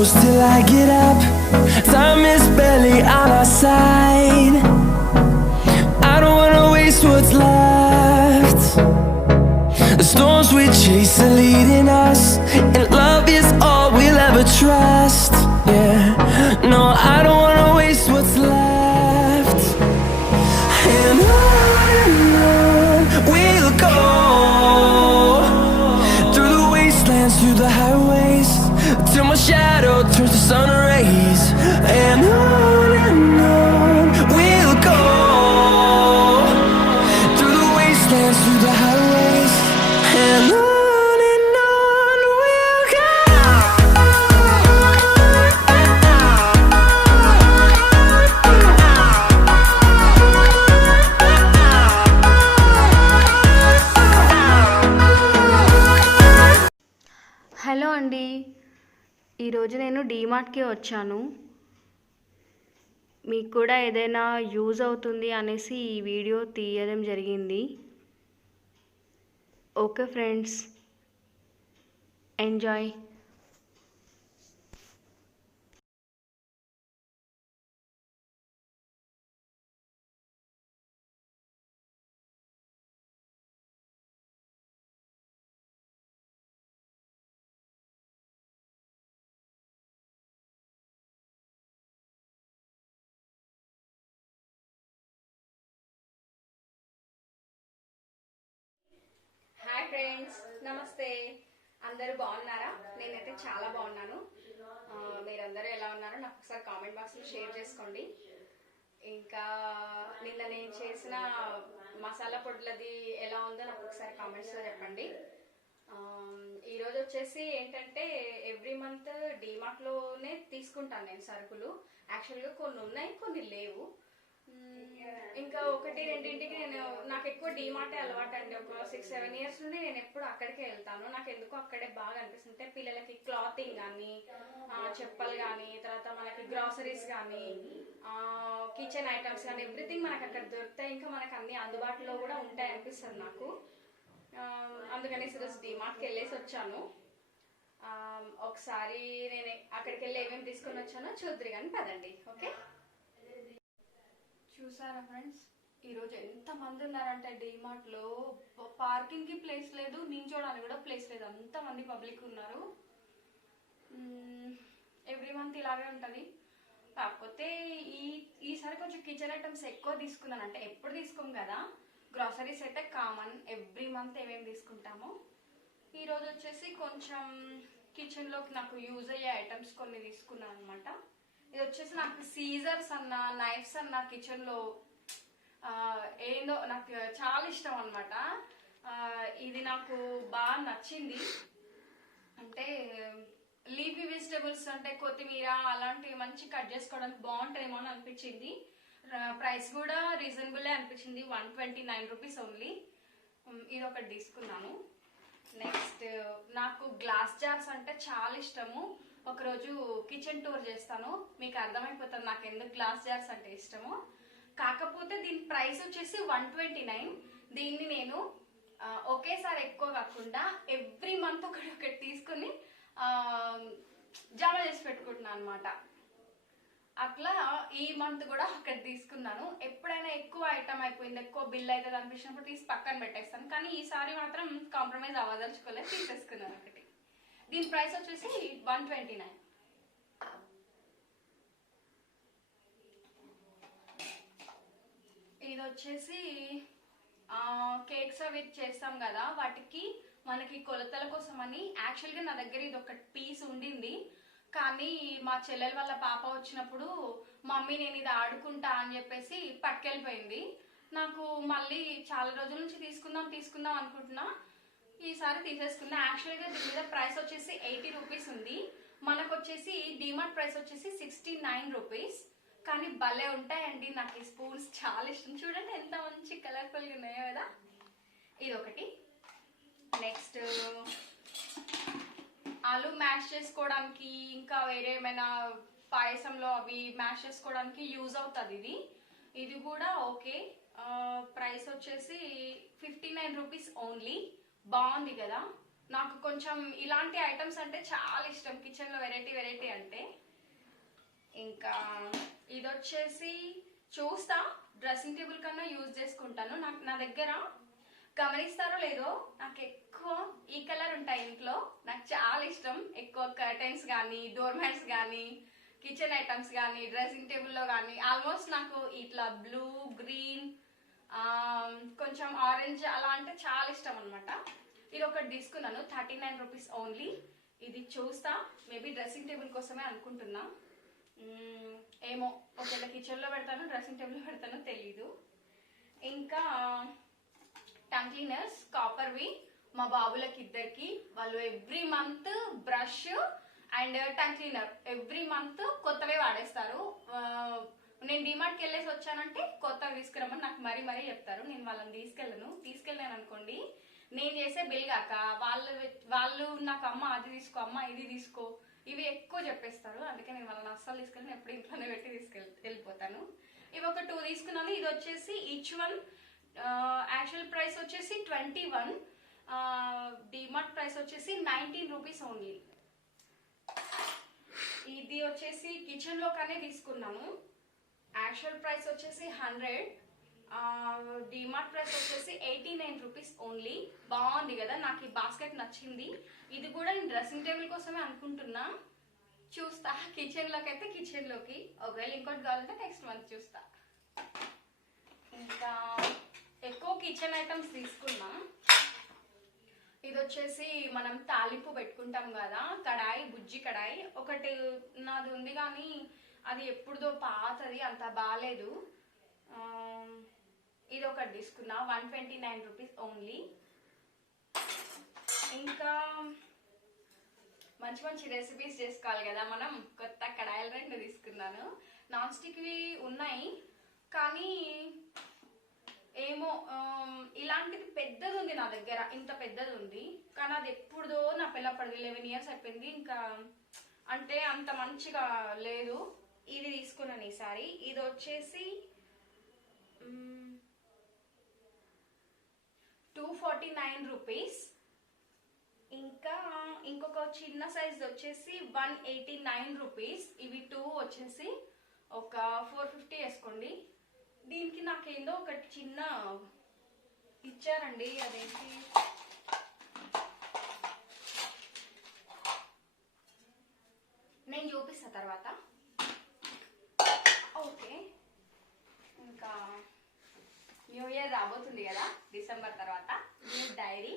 close till I get up. Time is barely on our side. I don't wanna waste what's left. The storms we chase are leading us, and love is all we'll ever trust. Yeah, no, I don't wanna waste what's left. And on we'll go, through the wastelands, through the highways, till my shadow turns to sun rays. And on we'll go, through the wastelands, through the highways, and on we'll go. Hello అండి, ఈరోజు నేను డీమార్ట్కి వచ్చాను. మీకు కూడా ఏదైనా use అవుతుంది అనేసి ఈ వీడియో తీయడం జరిగింది. Okay friends, enjoy. Hi friends, నమస్తే. అందరూ బాగున్నారా? నేనైతే చాలా బాగున్నాను. మీరందరూ ఎలా ఉన్నారో నాకు ఒకసారి కామెంట్ బాక్స్లో షేర్ చేసుకోండి. ఇంకా నిన్న నేను చేసిన మసాలా పొడులది ఎలా ఉందో నాకు ఒకసారి కామెంట్స్లో చెప్పండి. ఈరోజు వచ్చేసి ఏంటంటే ఎవ్రీ మంత్ డీమార్ట్లోనే తీసుకుంటాను నేను సరుకులు. యాక్చువల్గా కొన్ని ఉన్నాయి, కొన్ని లేవు. ఇంకా ఒకటి రెండింటికి నాకు ఎక్కువ డీమార్టే అలవాటు అండి. ఒక 6-7 ఇయర్స్ నుండి నేను ఎప్పుడు అక్కడికే వెళ్తాను. నాకు ఎందుకో అక్కడే బాగా అనిపిస్తుంది. పిల్లలకి క్లాతింగ్ కానీ, చెప్పలు కానీ, తర్వాత మనకి గ్రాసరీస్ కానీ, కిచెన్ ఐటమ్స్ కానీ ఎవ్రీథింగ్ మనకు అక్కడ దొరుకుతాయి. ఇంకా మనకు అన్ని అందుబాటులో కూడా ఉంటాయి అనిపిస్తుంది నాకు. అందుకని ఈరోజు డీమార్ట్కి వెళ్ళేసి వచ్చాను. ఒకసారి నేను అక్కడికి వెళ్ళి ఏమేమి తీసుకొని వచ్చానో చూద్దరు కానీ పదండి. ఓకే, చూసారా ఫ్రెండ్స్, ఈరోజు ఎంతమంది ఉన్నారంటే డీమార్ట్లో పార్కింగ్కి ప్లేస్ లేదు, నించోడానికి కూడా ప్లేస్ లేదు, అంతమంది పబ్లిక్ ఉన్నారు. ఎవ్రీ మంత్ ఇలాగే ఉంటుంది. కాకపోతే ఈసారి కొంచెం కిచెన్ ఐటమ్స్ ఎక్కువ తీసుకున్నాను. అంటే ఎప్పుడు తీసుకోము కదా, గ్రాసరీస్ అయితే కామన్, ఎవ్రీ మంత్ ఏమేమి తీసుకుంటాము. ఈరోజు వచ్చేసి కొంచెం కిచెన్లోకి నాకు యూజ్ అయ్యే ఐటమ్స్ కొన్ని తీసుకున్నాను అనమాట. ఇది వచ్చేసి నాకు సీజర్స్ అన్న, నైఫ్స్ అన్న కిచెన్లో ఏందో నాకు చాలా ఇష్టం అనమాట. ఇది నాకు బాగా నచ్చింది. అంటే లీఫీ వెజిటబుల్స్ అంటే కొత్తిమీర అలాంటివి మంచి కట్ చేసుకోవడానికి బాగుంటాయేమో అని అనిపించింది. ప్రైస్ కూడా రీజనబుల్లే అనిపించింది, 129 రూపీస్ ఓన్లీ. ఇది ఒకటి తీసుకున్నాను. నెక్స్ట్ నాకు గ్లాస్ జార్స్ అంటే చాలా ఇష్టము. ఒకరోజు కిచెన్ టూర్ చేస్తాను, మీకు అర్థమైపోతుంది నాకు ఎందుకు గ్లాస్ జార్స్ అంటే ఇష్టము. కాకపోతే దీని ప్రైస్ వచ్చేసి 129. దీన్ని నేను ఒకేసారి ఎక్కువ కాకుండా ఎవ్రీ మంత్ ఒకటి తీసుకుని జమ చేసి పెట్టుకుంటున్నాను అనమాట. అట్లా ఈ మంత్ కూడా ఒకటి తీసుకున్నాను. ఎప్పుడైనా ఎక్కువ ఐటమ్ అయిపోయింది, ఎక్కువ బిల్ అయితే అనిపించినప్పుడు తీసి పక్కన పెట్టేస్తాను. కానీ ఈసారి మాత్రం కాంప్రమైజ్ అవ్వదలుచుకోలేదు, తీసేసుకున్నాను ఒకటి. దీని ప్రైస్ వచ్చేసి 129. ఇది వచ్చేసి కేక్స్ అవి చేస్తాం కదా, వాటికి మనకి కొలతల కోసం అని యాక్చువల్గా నా దగ్గర ఇది ఒక పీస్ ఉండింది. కానీ మా చెల్లెల వాళ్ళ పాప వచ్చినప్పుడు మమ్మీ నేను ఇది ఆడుకుంటా అని చెప్పేసి పట్టుకెళ్ళిపోయింది. నాకు మళ్ళీ చాలా రోజుల నుంచి తీసుకుందాం అనుకుంటున్నా, ఈసారి తీసేసుకున్నా. యాక్చువల్గా దీని మీద ప్రైస్ వచ్చేసి 80 రూపీస్ ఉంది. మనకు వచ్చేసి డీమార్ట్ ప్రైస్ వచ్చేసి 69 రూపీస్. కానీ భలే ఉంటాయండి, నాకు ఈ స్పూన్స్ చాలా ఇష్టం. చూడండి ఎంత మంచి కలర్ఫుల్గా ఉన్నాయో కదా. ఇది ఒకటి. నెక్స్ట్ ఆలు మ్యాష్ చేసుకోవడానికి, ఇంకా వేరే ఏమైనా పాయసంలో అవి మ్యాష్ చేసుకోవడానికి యూజ్ అవుతుంది. ఇది కూడా ఓకే. ప్రైస్ వచ్చేసి 59 రూపీస్ ఓన్లీ. బాగుంది కదా. నాకు కొంచెం ఇలాంటి ఐటమ్స్ అంటే చాలా ఇష్టం, కిచెన్లో వెరైటీ వెరైటీ అంటే. ఇంకా ఇది వచ్చేసి చూస్తా, డ్రెస్సింగ్ టేబుల్ కన్నా యూజ్ చేసుకుంటాను. నా దగ్గర గమనిస్తారో లేదో, నాకు ఎక్కువ ఈ కలర్ ఉంటాయి ఇంట్లో, నాకు చాలా ఇష్టం. ఎక్కువ కర్టెన్స్ కానీ, డోర్ మ్యాట్స్ కానీ, కిచెన్ ఐటమ్స్ కానీ, డ్రెస్సింగ్ టేబుల్లో కానీ ఆల్మోస్ట్ నాకు ఇట్లా బ్లూ, గ్రీన్, కొంచెం ఆరెంజ్ అలా అంటే చాలా ఇష్టం అనమాట. ఇది ఒకటి తీసుకున్నాను, 39 రూపీస్ ఓన్లీ. ఇది చూస్తా, మేబీ డ్రెస్సింగ్ టేబుల్ కోసమే అనుకుంటున్నా. ఏమో, ఒకవేళ కిచెన్లో పెడతాను, డ్రెస్సింగ్ టేబుల్లో పెడతానో తెలీదు. ఇంకా టంగ్ క్లీనర్స్ కాపర్వి, మా బాబులకి ఇద్దరికి. వాళ్ళు every month brush and tongue cleaner every month కొత్తవే వాడేస్తారు. నేను డిమార్ట్కి వెళ్ళేసి వచ్చానంటే కొత్తవి తీసుకురమ్మని నాకు మరీ మరీ చెప్తారు. నేను వాళ్ళని తీసుకెళ్ళాను అనుకోండి, నేను చేసే బిల్ కాక వాళ్ళు నాకు అమ్మ అది తీసుకో, అమ్మ ఇది తీసుకో, ఇవి ఎక్కువ చెప్పేస్తారు. అందుకే నేను వాళ్ళని అస్సలు తీసుకెళ్ళి ఎప్పుడు ఇంట్లోనే పెట్టి వెళ్ళిపోతాను. ఇవి ఒక 2 తీసుకున్నాను. ఇది వచ్చేసి ఈచ్ వన్ యాక్చువల్ ప్రైస్ వచ్చేసి 21, డిమార్ట్ ప్రైస్ వచ్చేసి 19 రూపీస్ ఓన్లీ. ఇది వచ్చేసి కిచెన్ లో కానీ తీసుకున్నాను. యాక్చువల్ ప్రైస్ వచ్చేసి 100, డిమార్ట్ ప్రైస్ వచ్చేసి 89 రూపీస్ ఓన్లీ. బాగుంది కదా, నాకు ఈ బాస్కెట్ నచ్చింది. ఇది కూడా నేను డ్రెస్సింగ్ టేబుల్ కోసమే అనుకుంటున్నా. చూస్తా, కిచెన్లోకి అయితే కిచెన్లోకి, ఒకవేళ ఇంకోటి కావాలంటే నెక్స్ట్ మంత్ చూస్తా. ఇంకా ఎక్కువ కిచెన్ ఐటమ్స్ తీసుకున్నా. ఇది వచ్చేసి మనం తాలింపు పెట్టుకుంటాం కదా, కడాయి, బుజ్జి కడాయి. ఒకటి నాది ఉంది కానీ అది ఎప్పుడుదో పాతది, అంత బాగాలేదు. ఇది ఒకటి తీసుకున్నా, 129 రూపీస్ ఓన్లీ. ఇంకా మంచి మంచి రెసిపీస్ చేసుకోవాలి కదా మనం, కొత్త కడాయిలు 2 తీసుకున్నాను. నాన్ స్టిక్వి ఉన్నాయి కానీ ఏమో, ఇలాంటిది పెద్దది ఉంది నా దగ్గర, ఇంత పెద్దది ఉంది కానీ అది ఎప్పుడుదో నా పిల్లపడిది, 11 ఇయర్స్ అయిపోయింది. ఇంకా అంటే అంత మంచిగా లేదు. ఇది తీసుకున్నాను ఈసారి. ఇది వచ్చేసి 249 రూపీస్. ఇంకా ఇంకొక చిన్న సైజ్ వచ్చేసి 189 రూపీస్. ఇవి 2 వచ్చేసి ఒక 450 వేసుకోండి. దీనికి నాకేందో ఒకటి చిన్న ఇచ్చారండి, అదేంటి నేను చూపిస్తా తర్వాత. ఓకే, ఇంకా న్యూ ఇయర్ రాబోతుంది కదా, డిసెంబర్ తర్వాత. న్యూ డైరీ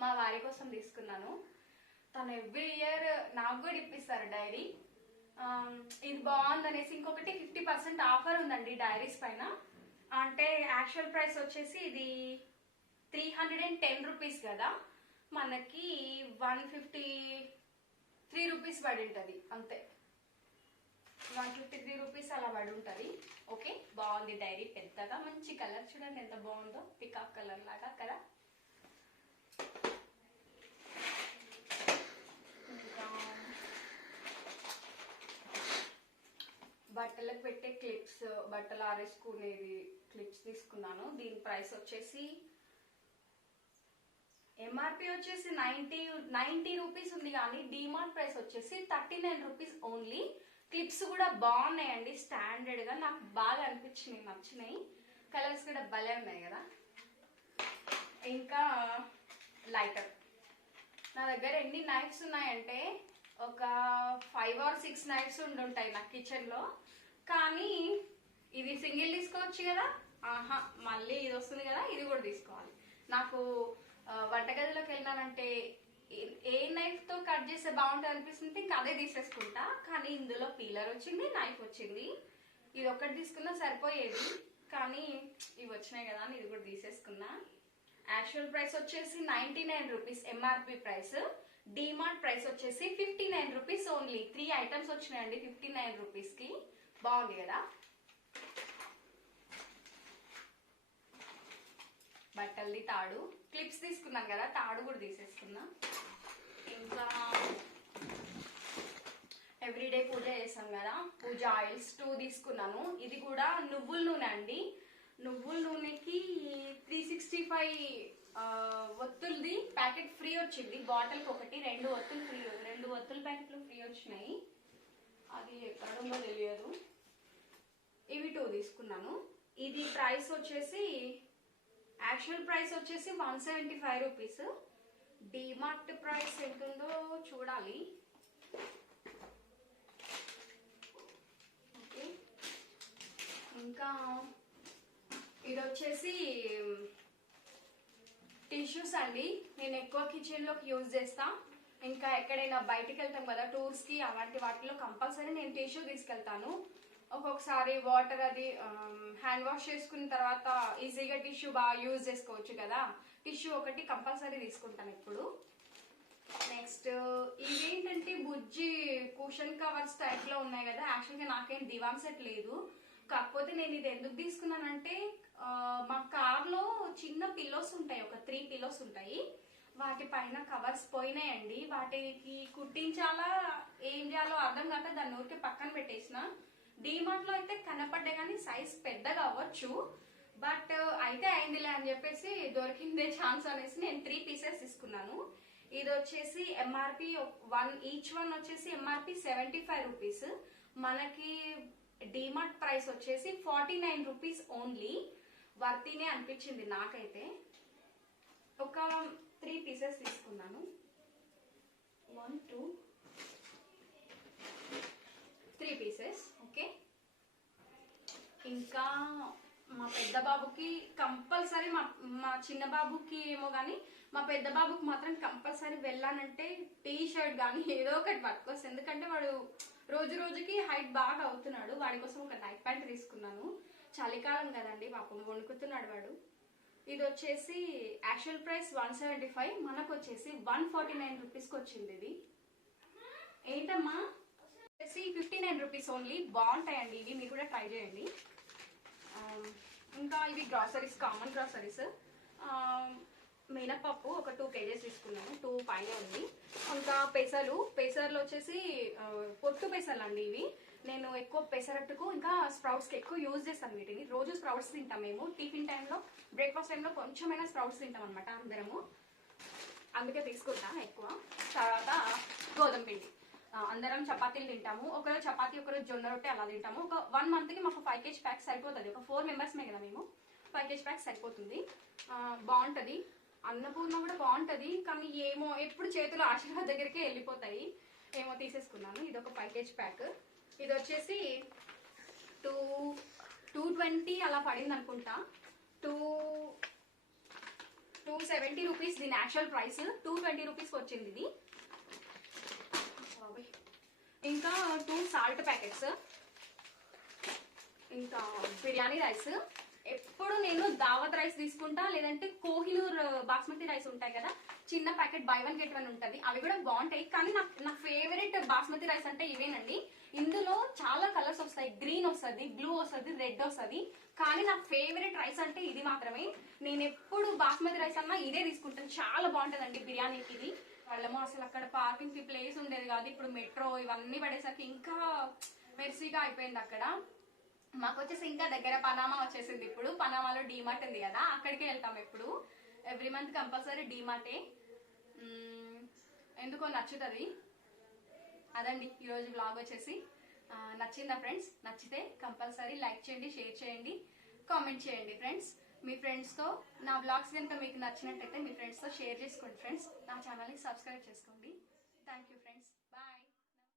మా వారి కోసం తీసుకున్నాను. తను ఎవ్రీ ఇయర్ నాకు కూడా ఇప్పిస్తారు డైరీ. ఇది బాగుందనేసి ఇంకొకటి 50% ఆఫర్ ఉందండి డైరీస్ పైన. అంటే యాక్చువల్ ప్రైస్ వచ్చేసి ఇది 310 రూపీస్ కదా, మనకి 153 రూపీస్ పడి ఉంటుంది అంతే. 153 రూపీస్ అలా పడి ఉంటుంది. ఓకే, బాగుంది డైరీ, పెద్దగా మంచి కలర్, చూడండి ఎంత బాగుందో, పికాక్ కలర్ లాగా కదా. బట్టలకు పెట్టే క్లిప్స్, బట్టలు ఆరేసుకునేది క్లిప్స్ తీసుకున్నాను. దీని ప్రైస్ వచ్చేసి ఎంఆర్పి వచ్చేసి 90 రూపీస్ ఉంది కానీ డిమార్ట్ ప్రైస్ వచ్చేసి 39 రూపీస్ ఓన్లీ. క్లిప్స్ కూడా బాగున్నాయండి, స్టాండర్డ్ గా నాకు బాగా అనిపించినాయి, నచ్చినాయి. కలర్స్ కూడా భలే ఉన్నాయి కదా. ఇంకా లైటర్, నా దగ్గర ఎన్ని నైఫ్స్ ఉన్నాయంటే ఒక 5 or 6 నైఫ్స్ ఉండుంటాయి నా కిచెన్ లో. కానీ ఇది సింగిల్ తీసుకోవచ్చు కదా, ఆహా మళ్ళీ ఇది వస్తుంది కదా, ఇది కూడా తీసుకోవాలి. నాకు వంటగదిలోకి వెళ్ళినానంటే ఏ నైఫ్ తో కట్ చేస్తే బాగుంటుంది అనిపిస్తుంది, ఇంకా అదే తీసేసుకుంటా. కానీ ఇందులో పీలర్ వచ్చింది, నైఫ్ వచ్చింది. ఇది ఒక్కటి తీసుకున్నా సరిపోయేది, కానీ ఇవి వచ్చినాయి కదా అని ఇది కూడా తీసేసుకున్నా. యాక్చువల్ ప్రైస్ వచ్చేసి 99 rupees MRP price. DMart price వచ్చేసి 59 రూపీస్ ఓన్లీ. 3 ఐటమ్స్ వచ్చినాయండి 59 రూపీస్ కి. బాగుంది కదా. బట్టలది తాడు, క్లిప్స్ తీసుకున్నాను కదా, తాడు కూడా తీసేసుకున్నా. ఇంకా ఎవ్రీడే పూజ చేస్తాం కదా, పూజ ఆయిల్స్ 2 తీసుకున్నాను. ఇది కూడా నువ్వుల నూనె అండి. నువ్వుల నూనెకి 365 ఒత్తులది ప్యాకెట్ ఫ్రీ వచ్చింది. బాటిల్కి ఒకటి 2 ఒత్తులు ఫ్రీ, 2 ఒత్తుల ప్యాకెట్లు ఫ్రీ వచ్చినాయి. అది ఎక్కడుందో తెలియదు. ఇవి 2 తీసుకున్నాను. ఇది ప్రైస్ వచ్చేసి యాక్చువల్ ప్రైస్ వచ్చేసి 175 రూపీస్. డిమార్ట్ ప్రైస్ ఎంత ఉందో చూడాలి. ఓకే, ఇంకా ఇది వచ్చేసి టిష్యూస్ అండి. నేను ఎక్కువ కిచెన్లోకి యూజ్ చేస్తా. ఇంకా ఎక్కడైనా బయటికి వెళ్తాం కదా టూర్స్కి, అలాంటి వాటిలో కంపల్సరీ నేను టిష్యూ తీసుకెళ్తాను. ఒక్కొక్కసారి వాటర్ అది హ్యాండ్ వాష్ చేసుకున్న తర్వాత ఈజీగా టిష్యూ బాగా యూజ్ చేసుకోవచ్చు కదా. టిష్యూ ఒకటి కంపల్సరీ తీసుకుంటాను ఎప్పుడు. నెక్స్ట్ ఇవేంటంటే బుజ్జి కుషన్ కవర్స్ టైప్లో ఉన్నాయి కదా. యాక్చువల్గా నాకేం దివాన్ సెట్ లేదు, కాకపోతే నేను ఇది ఎందుకు తీసుకున్నానంటే మా కార్లో చిన్న పిల్లోస్ ఉంటాయి, ఒక 3 పిల్లోస్ ఉంటాయి. వాటి పైన కవర్స్ పోయినాయండి. వాటికి కుట్టించాలా ఏం చేయాలో అర్థం కాక దాన్ని ఊరికే పక్కన పెట్టేసిన. డిమార్ట్ లో అయితే కనపడ్డే కానీ సైజ్ పెద్దగా అవ్వచ్చు, బట్ అయితే అయిందిలే అని చెప్పేసి దొరికిందే ఛాన్స్ అనేసి నేను 3 పీసెస్ తీసుకున్నాను. ఇది వచ్చేసి ఎంఆర్పి ఈచ్ వన్ వచ్చేసి ఎంఆర్పి 75 రూపీస్. మనకి డిమార్ట్ ప్రైస్ వచ్చేసి 49 రూపీస్ ఓన్లీ. వర్తీనే అనిపించింది నాకైతే. ఒక 3 పీసెస్ తీసుకున్నాను. 1 2 3 పీసెస్. ఓకే, ఇంకా మా పెద్ద బాబుకి కంపల్సరీ, మా చిన్న బాబుకి ఏమో కానీ మా పెద్ద బాబుకి మాత్రం కంపల్సరీ వెళ్ళానంటే టీ షర్ట్ కానీ ఏదో ఒకటి పట్టుకోవచ్చు. ఎందుకంటే వాడు రోజు రోజుకి హైట్ బాగా అవుతున్నాడు. వాడి కోసం ఒక నైట్ ప్యాంట్ తీసుకున్నాను. చలికాలం కదండి, పాపం వణుకుతున్నాడు వాడు. ఇది వచ్చేసి యాక్చువల్ ప్రైస్ 175, మనకు వచ్చేసి 149 రూపీస్కి వచ్చింది. ఇది ఏంటమ్మా వచ్చేసి 59 రూపీస్ ఓన్లీ. బాగుంటాయండి ఇవి, మీరు కూడా ట్రై చేయండి. ఇంకా ఇవి గ్రాసరీస్, కామన్ గ్రాసరీస్. మినపప్పు ఒక 2 కేజెస్ తీసుకున్నాను, 2 పైన ఉంది. ఇంకా పెసర్లు వచ్చేసి పొట్టు పెసర్లు అండి ఇవి. నేను ఎక్కువ పెసరట్టుకు ఇంకా స్ప్రౌట్స్కి ఎక్కువ యూజ్ చేస్తాను వీటిని. రోజు స్ప్రౌట్స్ తింటాం మేము. టిఫిన్ టైంలో, బ్రేక్ఫాస్ట్ టైంలో కొంచెమైనా స్ప్రౌట్స్ తింటాం అనమాట అందరము, అందుకే తీసుకుంటాను ఎక్కువ. తర్వాత గోధుమ పిండి, అందరం చపాతీలు తింటాము. ఒకరోజు చపాతీ, ఒకరోజు జొన్న రొట్టె అలా తింటాము. ఒక 1 మంత్కి మాకు 5 kg ప్యాక్ సరిపోతుంది. ఒక 4 మెంబర్స్మే కదా మేము, 5 kg ప్యాక్ సరిపోతుంది. బాగుంటుంది. అన్నపూర్ణ కూడా బాగుంటుంది, కానీ ఏమో ఎప్పుడు చేతులు ఆశీర్వాద్ దగ్గరికే వెళ్ళిపోతాయి. ఏమో తీసేసుకున్నాను. ఇది ఒక 5 kg ప్యాక్. ఇది వచ్చేసి 220 అలా పడింది అనుకుంటా. 270 రూపీస్ దీని యాక్చువల్ ప్రైస్. 220 రూపీస్కి వచ్చింది ఇది. ఇంకా 2 సాల్ట్ ప్యాకెట్స్. ఇంకా బిర్యానీ రైస్. ఎప్పుడు నేను దావత్ రైస్ తీసుకుంటా, లేదంటే కోహినూర్ బాస్మతి రైస్ ఉంటాయి కదా, చిన్న ప్యాకెట్ బై 1 get 1 ఉంటుంది. అవి కూడా బాగుంటాయి, కానీ నా ఫేవరెట్ బాస్మతి రైస్ అంటే ఇవేనండి. ఇందులో చాలా కలర్స్ వస్తాయి, గ్రీన్ వస్తుంది, బ్లూ వస్తుంది, రెడ్ వస్తుంది, కానీ నా ఫేవరెట్ రైస్ అంటే ఇది మాత్రమే. నేను ఎప్పుడు బాస్మతి రైస్ అన్నా ఇదే తీసుకుంటాను. చాలా బాగుంటుందండి బిర్యానీకి ఇది. వాళ్ళేమో అసలు అక్కడ పార్కింగ్ కి ప్లేస్ ఉండేది కాదు, ఇప్పుడు మెట్రో ఇవన్నీ పడేసరికి ఇంకా మెర్సీగా అయిపోయింది అక్కడ. మాకు వచ్చేసి ఇంకా దగ్గర పనామా వచ్చేసింది. ఇప్పుడు పనామాలో డీమార్ట్ ఉంది కదా, అక్కడికే వెళ్తాం ఎప్పుడు. ఎవ్రీ మంత్ కంపల్సరీ డీమార్టే. ఎందుకో నచ్చుతుంది. అదండి ఈరోజు వ్లాగ్ వచ్చేసి. నచ్చిందా ఫ్రెండ్స్? నచ్చితే కంపల్సరీ లైక్ చేయండి, షేర్ చేయండి, కామెంట్ చేయండి ఫ్రెండ్స్. మీ ఫ్రెండ్స్తో నా వ్లాగ్స్ కనుక మీకు నచ్చినట్టయితే మీ ఫ్రెండ్స్తో షేర్ చేసుకోండి ఫ్రెండ్స్. నా ఛానల్ని సబ్స్క్రైబ్ చేసుకోండి. Thank you friends. బాయ్.